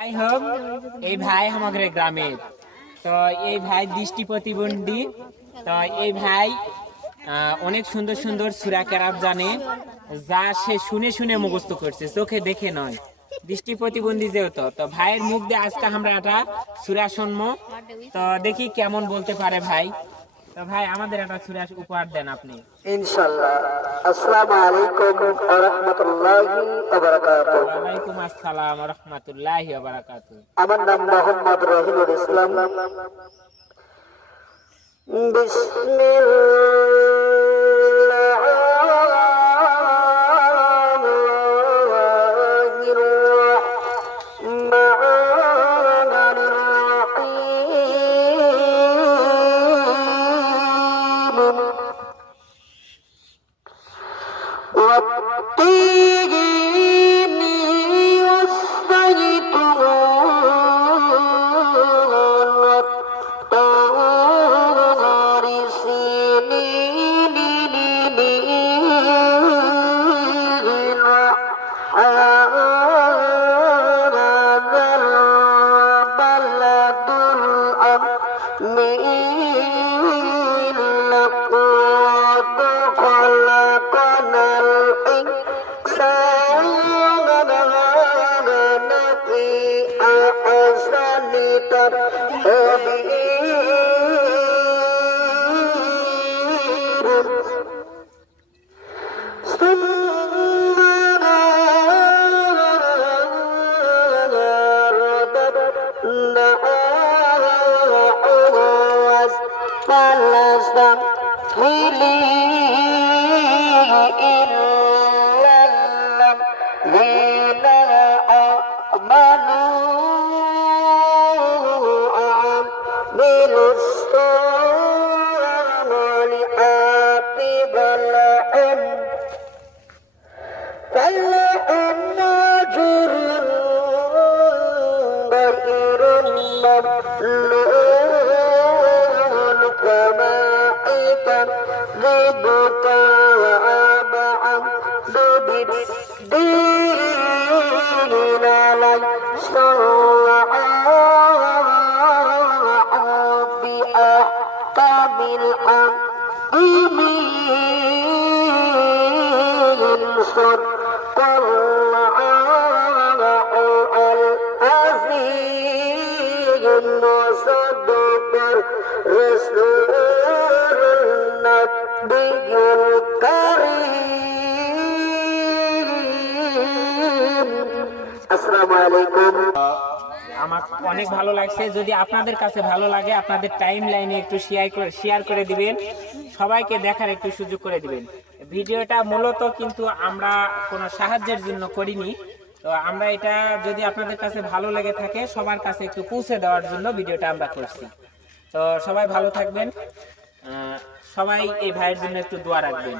যাই হোক, এই ভাই আমাদের গ্রামের, তো এই ভাই দৃষ্টি প্রতিবন্ধী। তো এই ভাই অনেক সুন্দর সুন্দর সূরা কেরাত জানে, যা সে শুনে শুনে মুখস্থ করছে, চোখে দেখে নয়। দৃষ্টি প্রতিবন্ধী যেহেতু, তো ভাইয়ের মুখ দিয়ে আজকে আমরা একটা সূরা শুনবো। তো দেখি কেমন বলতে পারে ভাই। তো ভাই আমাদের একটা সূরা উপহার দেন আপনি। ইনশাআল্লাহ। আসসালামু আলাইকুম ওয়া রাহমাতুল্লাহি ওয়া বারাকাতুহু। ওয়া আলাইকুম আসসালাম ওয়া রাহমাতুল্লাহি ওয়া বারাকাতুহু। আমার নাম মোহাম্মদ রহিমুল ইসলাম। আমার অনেক ভালো লাগছে। যদি আপনাদের কাছে ভালো লাগে, আপনাদের টাইম লাইনে একটু শেয়ার করে দিবেন, সবাইকে দেখার একটু সুযোগ করে দিবেন। ভিডিওটা মূলত কিন্তু আমরা কোনো সাহায্যের জন্য করিনি, তো আমরা এটা যদি আপনাদের কাছে ভালো লেগে থাকে সবার কাছে একটু পৌঁছে দেওয়ার জন্য ভিডিওটা আমরা করছি। তো সবাই ভালো থাকবেন, সবাই এই ভাইয়ের জন্য একটু দোয়া রাখবেন।